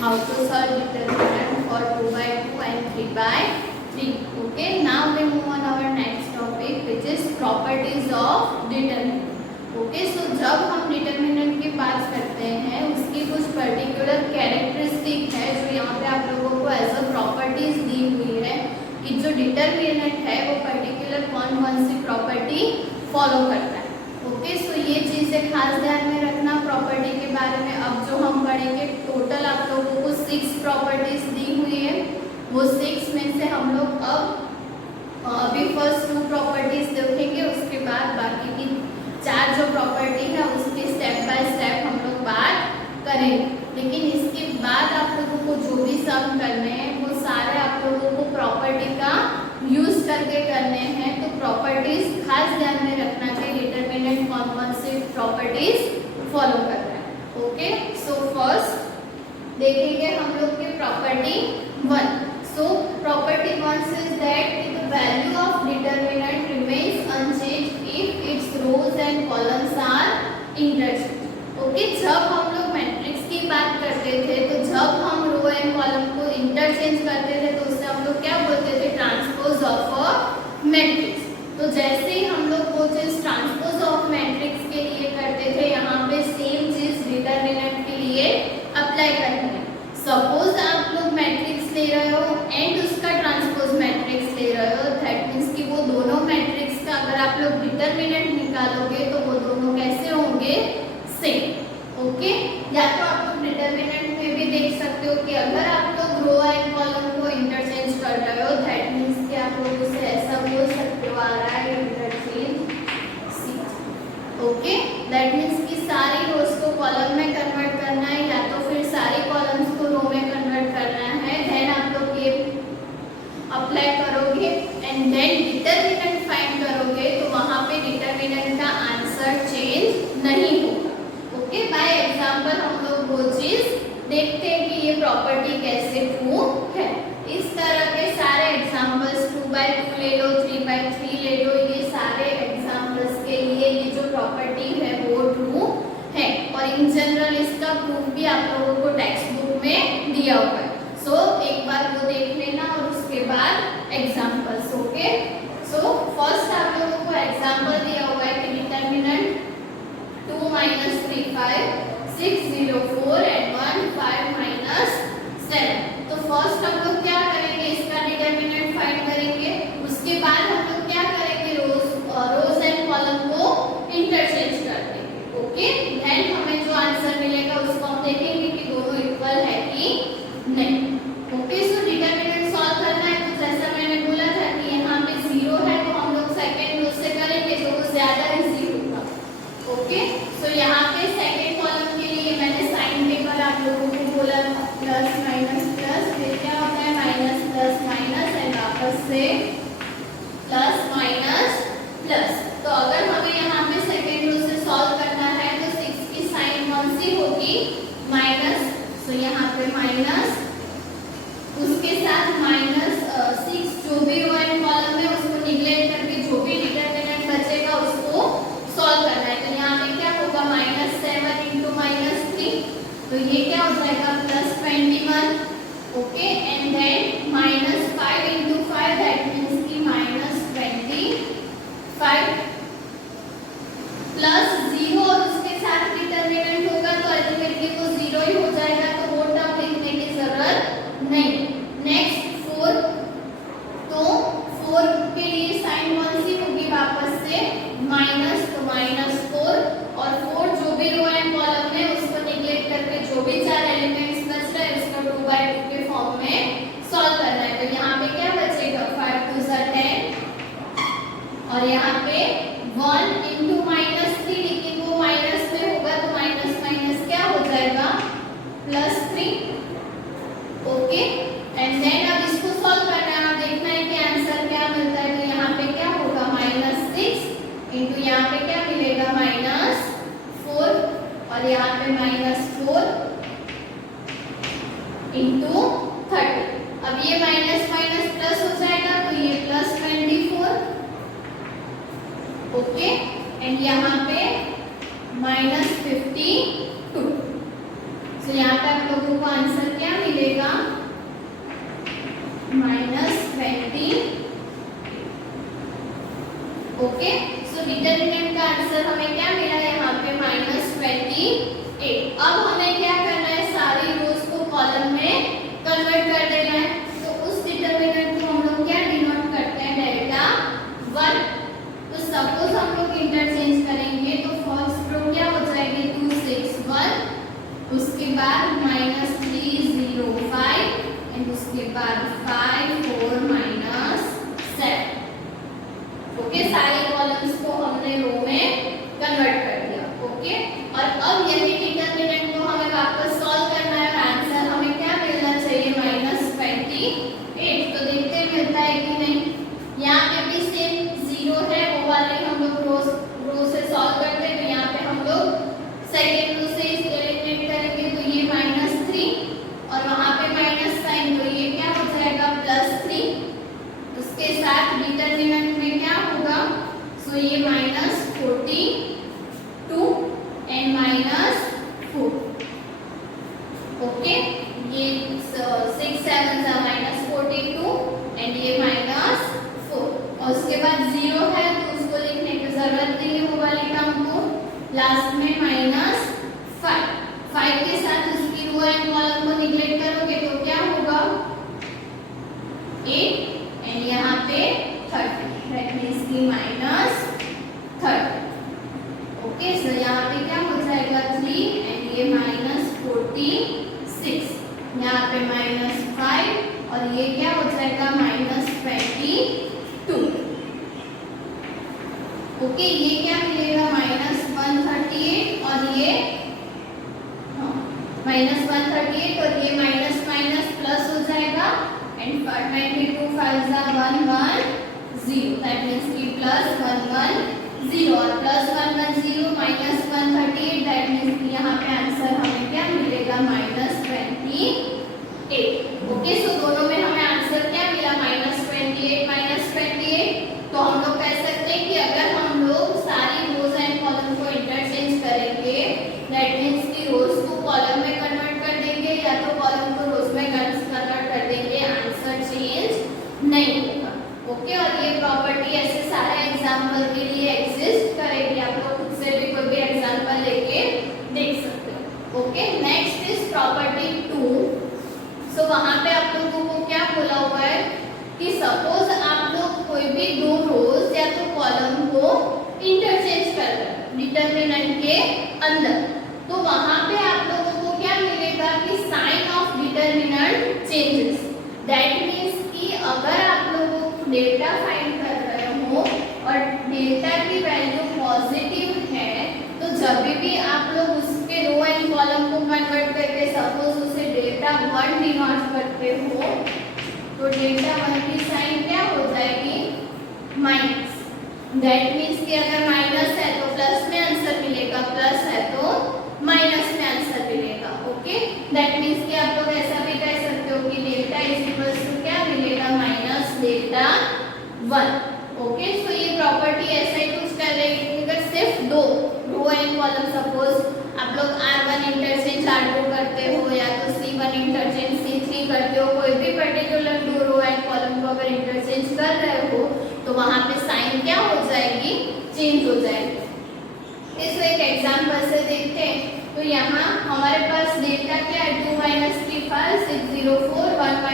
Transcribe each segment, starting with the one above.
how to solve determinant for 2 by 2 and 3 by 3. Okay, now we move on our next topic which is properties of determinant. Okay, so जब हम determinant की बात करते हैं उसकी कुछ पर्टिकुलर कैरेक्टरिस्टिक है जो यहाँ पे आप लोगों को एज अ प्रॉपर्टीज दी हुई है कि जो डिटर्मिनेंट है वो पर्टिकुलर कौन कौन सी प्रॉपर्टी फॉलो करता है. ओके, सो ये चीज़ें खास ध्यान में रखना प्रॉपर्टी के बारे में. अब जो हम पढ़ेंगे टोटल आप लोगों को 6 प्रॉपर्टीज दी हुई है. वो 6 में से हम लोग अब अभी फर्स्ट 2 प्रॉपर्टीज देखेंगे, उसके बाद बाकी की 4 जो प्रॉपर्टी है उसकी स्टेप बाय स्टेप हम लोग बात करेंगे. लेकिन इसके बाद आप लोगों को जो भी सम करने हैं वो सारे आप लोगों को प्रॉपर्टी का यूज करके करने हैं. तो प्रॉपर्टीज खास ध्यान में रखना चाहिए डिटरमिनेंट कौन कौन से प्रॉपर्टीज फॉलो कर रहा है. ओके, सो फर्स्ट देखेंगे हम लोग की property 1. So property 1 says that the value of determinant remains unchanged if its rows and columns are interchanged. Okay, जब हम लोग मैट्रिक्स की बात करते थे तो जब हम रो एंड कॉलम को इंटरचेंज करते थे तो उससे हम लोग क्या बोलते थे, ट्रांसपोज ऑफ अ मैट्रिक्स. तो जैसे ही हम लोग वो चीज ट्रांसपोज ऑफ मैट्रिक्स के लिए करते थे यहाँ पे सेम चीज डिटरमिनेंट के लिए अप्लाई करते हैं. सपोज आप लोग मैट्रिक्स ले रहे हो एंड उसका ट्रांसपोज मैट्रिक्स ले रहे हो, दैट मीन्स कि वो दोनों मैट्रिक्स का अगर आप लोग डिटरमिनेंट निकालोगे तो वो दोनों कैसे होंगे, सेम. ओके, या तो आप लोग डिटरमिनेंट में भी देख सकते हो कि अगर आप लोग रो एंड कॉलम को इंटरचेंज कर रहे हो दैट मीन्स कि आप लोग उसे ऐसा बोल सकते हो, आ रहा है interchange C. Okay, that means कि सारी रोज को कॉलम में कन्वर्ट करना है या तो फिर सारी कॉलम्स को रो में कन्वर्ट करना है. देन आप लोग ये अप्लाई करोगे एंड देन डिटरमिनेंट फाइंड करोगे तो वहां पे डिटरमिनेंट का आंसर चेंज नहीं होगा. ओके, बाय एग्जांपल हम लोग वो चीज देखते हैं कि ये प्रॉपर्टी कैसे ट्रू है. इस तरह के सारे एग्जांपल्स 2 by 2 ले लो, 3 by 3 ले लो, ये सारे एग्जांपल्स के लिए ये जो प्रॉपर्टी है वो ट्रू है. और इन जनरल इसका प्रूफ भी आप लोगों को टेक्स्ट बुक में दिया हुआ है. सो एक बार वो देख लेना और उसके बाद एग्जांपल्स. ओके, सो फर्स्ट आप लोगों को एग्जांपल दिया हुआ है कि डिटरमिनेंट 2 minus 3 5 6 0 4 and 1 5 minus 7. तो फर्स्ट हम लोग क्या करेंगे, इसका डिटरमिनेंट फाइंड करेंगे. उसके बाद हम लोग क्या करेंगे, रोज एंड कॉलम को इंटरचेंज कर देंगे. ओके, देन हमें जो आंसर मिलेगा उसको हम देखेंगे कि दोनों इक्वल है कि नहीं. ओके, सो डिटरमिनेंट सॉल्व करना है तो जैसा मैंने बोला था कि यहाँ पे 0 है तो हम लोग सेकेंड रो से करेंगे तो वो ज्यादा इजी होगा. ओके, सो यहाँ पे सेकेंड कॉलम के लिए मैंने साइन पेपर आप लोगों को बोला था प्लस माइनस प्लस, फिर क्या होता है माइनस प्लस माइनस एंड वापस से प्लस माइनस प्लस. तो अगर हमें यहाँ पे सेकेंड रो से सॉल्व करना है तो 6 की साइन कौन सी होगी, माइनस. सो यहाँ पे माइनस, उसके साथ माइनस 6 जो भी रो एंड कॉलम है उसको निगलेक्ट करके जो भी डिटरमिनेंट बचेगा उसको सॉल्व करना है. तो यहाँ पे क्या होगा, माइनस 7 इंटू माइनस 3, तो ये क्या हो जाएगा plus 21. Okay, and then minus 5 into 5 that means की माइनस 25 प्लस 0 और उसके साथ डिटरमिनेंट होगा तो अल्टीमेटली वो 0 ही हो जाएगा तो वो टर्म लिखने की जरूरत नहीं. नेक्स्ट 4, तो 4 के लिए साइन कौन सी होगी, वापस से माइनस, तो माइनस 4 और 4 जो भी रो एंड कॉलम है उसको निगलेक्ट करके जो भी 4 एलिमेंट्स बच रहे हैं उसको 2 by 2 के फॉर्म में सॉल्व करना है. तो यहाँ पे क्या बचेगा, 5 2 10 और यहाँ पे 1 इंटू माइनस 3, लेकिन वो माइनस में होगा तो माइनस माइनस क्या हो जाएगा प्लस 3. ओके, एंड देन अब इसको सॉल्व करना है, देखना है कि आंसर क्या मिलता है. तो यहाँ पे क्या होगा माइनस 6 इंटू यहाँ पे क्या मिलेगा माइनस 4 और यहाँ पे माइनस 4 इंटू 30. अब ये माइनस माइनस प्लस हो जाएगा तो ये प्लस 24. ओके, एंड यहाँ पे माइनस 52. तो यहाँ पे आप लोगों को आंसर क्या मिलेगा, -20। ओके, सो डिटरमिनेंट का आंसर हमें क्या मिला यहाँ पे -28। अब हमें क्या करना है, सारी रोज को कॉलम में कन्वर्ट कर देना है। तो उस डिटरमिनेंट को हम लोग क्या डिनोट करते हैं, डेल्टा 1। तो सपोज हम लोग इंटरचेंज करेंगे तो फर्स्ट रो क्या हो जाएगी 2 6 1, उसके बाद -305 एंड उसके बाद 5 4 -7। ओके, सारे कॉलम्स को हमने रो में कन्वर्ट कर दिया। ओके, और अब यही डिटरमिनेंट को हमें वापस सॉल्व करना है और आंसर हमें क्या मिलना चाहिए, -28। तो देखते हैं मिलता है कि नहीं। यहाँ पे भी सेम 0 है, वो वाले हम लोग रो से सॉल्व करते हैं। तो यहाँ पे हम लोग सेकेंड रो से एलिमिनेट करेंगे, तो ये -3 और वहाँ पे माइनस साइन, तो ये क्या हो जाएगा +3। उसके साथ डिटरमिनेंट में क्या होगा, सो ये -42 एंड -4। ओके, ये 6 7 -42 एंड ये -4 और उसके बाद 0 है तो उसको लिखने की जरूरत नहीं है, वो वाले टर्म को। लास्ट में -5 के साथ उसकी रो एंड कॉलम को निगलेक्ट करोगे तो क्या होगा 8 एंड यहाँ पे 30, दैट मीन्स की -30। ओके, सो यहाँ पे क्या हो जाएगा 3 एंड ये -46, यहाँ पे -5 और ये क्या हो जाएगा -22। ओके, ये क्या मिलेगा -138 और ये -138 और ये माइनस माइनस प्लस हो जाएगा एंड 92 5 110, दैट मीन्स की +110 और +110 -138, दैट मीन्स कि यहाँ पे आंसर हमें क्या मिलेगा -28। ओके, सो दोनों में हमें आंसर क्या मिला -28। तो हम लोग कह सकते हैं कि अगर हम लोग सारी रोज एंड कॉलम को इंटरचेंज करेंगे, दैट मीन्स कि रोज को कॉलम में कन्वर्ट कर देंगे या तो कॉलम को रोज में कन्वर्ट कर देंगे, आंसर चेंज नहीं होगा। ओके, और ये प्रॉपर्टी ऐसे सारे एग्जांपल के लिए एग्जिस्ट करेगी, आप लोग खुद से भी कोई भी एग्जांपल लेके देख सकते हो। Okay, next is property 2। सो वहां पे आप लोगों को क्या बोला हुआ है कि सपोज आप लोग कोई भी दो रोज या तो कॉलम को इंटरचेंज कर रहे हैं डिटरमिनेंट के अंदर, तो वहां पे आप लोगों को क्या मिलेगा कि sign of determinant changes. That means कि अगर आप लोगों को डेल्टा फाइंड कर रहे हो और डेल्टा की वैल्यू पॉजिटिव है, तो जब भी आप लोग उसके रो एंड कॉलम को कन्वर्ट करके सपोज उसे डेल्टा 1 डिनोट करते हो, तो डेल्टा 1 की साइन क्या हो जाएगी माइनस। दैट मीन्स कि अगर माइनस है तो प्लस में आंसर मिलेगा, प्लस है तो माइनस में आंसर मिलेगा। ओके, दैट मीन्स कि आप लोग ऐसा भी कह सकते हो कि डेल्टा इज इक्वल्स टू क्या मिलेगा -डेल्टा 1। ओके, सो ये प्रॉपर्टी ऐसा ही कुछ कर रही है। अगर सिर्फ दो रो एंड कॉलम सपोज आप लोग R1 इंटरचेंज R2 करते हो या तो C1 इंटरचेंज C3 करते हो, कोई भी पर्टिकुलर दो रो एंड कॉलम को अगर इंटरचेंज कर रहे हो तो वहां पे साइन क्या हो जाएगी, चेंज हो जाएगी। इसको एक एग्जांपल से देखते हैं। तो यहाँ हमारे पास डेल्टा क्या है 2 - 3 5 6 0 4 1 5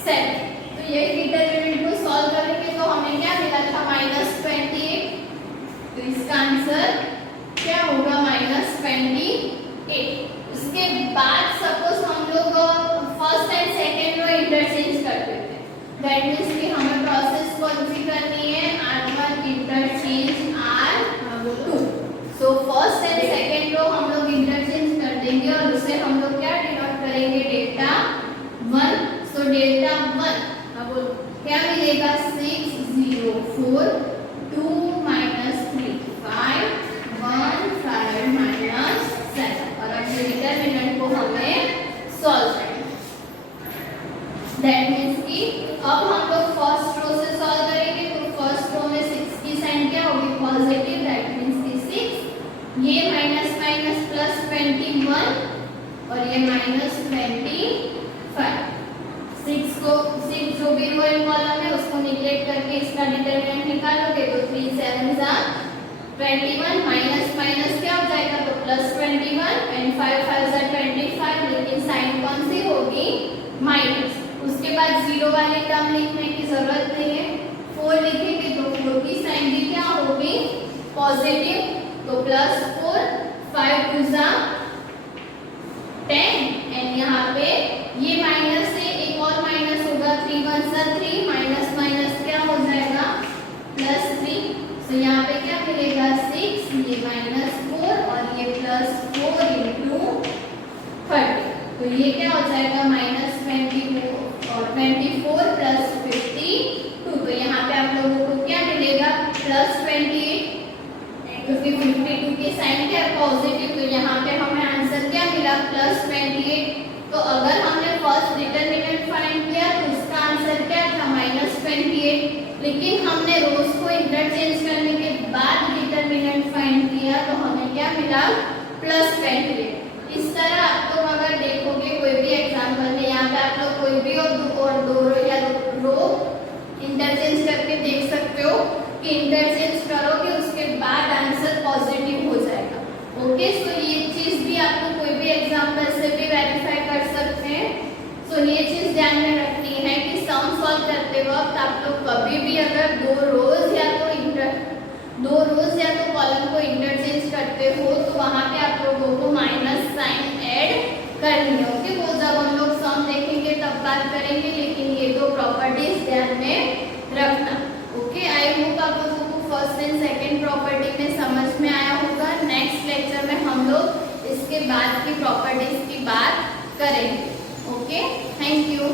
-7। तो ये डिटरमिनेंट को सॉल्व करेंगे तो हमें क्या मिला था -28। तो इसका आंसर क्या होगा -28। उसके बाद सपोज हम लोग first and second row interchange करते थे, दैट मीन्स कि हमें प्रोसेस कौन सी करनी है, R1 interchange R2। So first and second row हम लोग इंटरचेंज कर देंगे और उसे हम लोग क्या डिनोट करेंगे, डेल्टा 1। सो डेल्टा 1 क्या मिलेगा 6 0 4 2 -3 5 1 5 -7 और अब डिटरमिनेंट को हमें सॉल्व करना है। दैट मीन्स कि अब हम लोग फर्स्ट रो से सॉल्व करेंगे, तो फर्स्ट रो ये -25। 6 जो भी रो एंड कॉलम है उसको निगलेक्ट करके इसका डिटरमिनेंट निकालोगे तो 3 7 21, माइनस माइनस क्या हो जाएगा तो +21 एंड 5 5 25, लेकिन साइन कौन सी होगी माइनस। उसके बाद जीरो वाली टर्म लिखने की जरूरत नहीं है, 4 लिखेंगे तो 4 की साइन भी क्या होगी पॉजिटिव, तो +4 5 2 10 एंड यहाँ पे ये माइनस से एक और माइनस होगा 3 1 3, माइनस माइनस क्या हो जाएगा +3। तो यहाँ पे क्या मिलेगा 6, ये -4 और ये +4 × 30, तो ये क्या हो जाएगा -24 और 24 + 52। तो यहाँ पे आप लोगों को क्या मिलेगा +28, क्योंकि 52 की साइन क्या पॉजिटिव, तो यहाँ पे हमें आंसर क्या मिला +28। तो अगर हमने फर्स्ट डिटरमिनेंट फाइंड किया तो उसका आंसर क्या था -28, लेकिन हमने रोज को इंटरचेंज करने के बाद डिटरमिनेंट फाइंड किया तो हमें क्या मिला +28। इस तरह आप लोग अगर देखोगे कोई भी एग्जाम्पल में, यहाँ पे आप लोग कोई भी और दो रो या रो इंटरचेंज करके देख सकते हो कि इंटरचेंज करोगे उसके बाद आंसर पॉजिटिव हो जाएगा। ओके, सो ये चीज भी आप लोग कोई भी एग्जाम्पल से भी वेरीफाई कर सकते हैं। सो ये चीज ध्यान में रखनी है कि सम सॉल्व करते वक्त आप लोग कभी भी अगर दो रोज या तो कॉलम को इंटरचेंज करते हो तो वहां पे आप लोगों को माइनस साइन ऐड करनी है। ओके, वो जब हम लोग सम देखेंगे तब बात करेंगे, लेकिन ये दो प्रॉपर्टीज ध्यान में रखना। ओके, आई होप आप लोगों को फर्स्ट एंड सेकंड प्रॉपर्टी में समझ में आया होगा। नेक्स्ट लेक्चर में हम लोग इसके बाद की प्रॉपर्टीज की बात करेंगे। Okay, thank you.